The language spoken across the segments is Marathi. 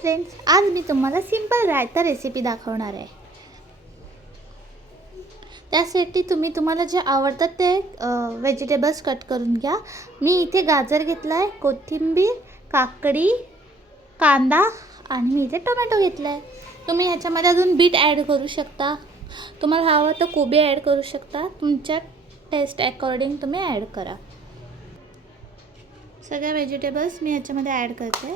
फ्रेंड्स, आज मी तुम्हाला सिंपल रायता रेसिपी दाखवणार आहे। त्यासाठी तुम्हाला जे आवडतात ते व्हेजिटेबल्स कट करून घ्या। मी इथे गाजर घेतला आहे, कोथिंबीर, काकडी, कांदा आणि मी इथे टोमॅटो घेतला आहे। तुम्ही ह्याच्यामध्ये अजून बीट ॲड करू शकता, तुम्हाला हवं तर कोबी ॲड करू शकता, तुमच्या टेस्ट अकॉर्डिंग तुम्ही ॲड करा। सगळे व्हेजिटेबल्स मी ह्याच्यामध्ये ॲड करते।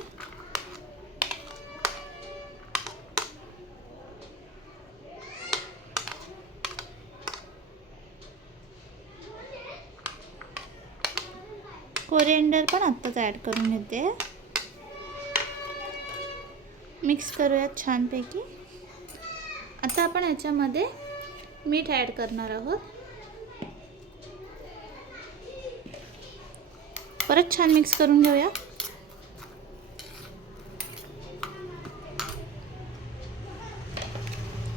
कोरिएंडर पण आत्ताच ॲड करून घेते। मिक्स करूयात छानपैकी। आता आपण याच्यामध्ये मीठ ॲड करणार आहोत। परत छान मिक्स करून घेऊया।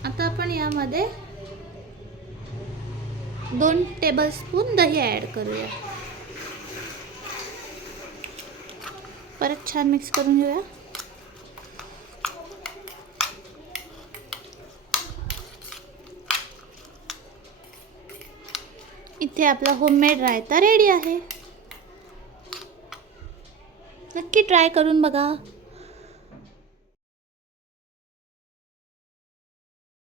आता आपण यामध्ये 2 टेबलस्पून दही ॲड करूया। परत छान मिक्स करून घेऊया। इथे आपला होममेड रायता रेडी आहे। नक्की ट्राय करून बघा।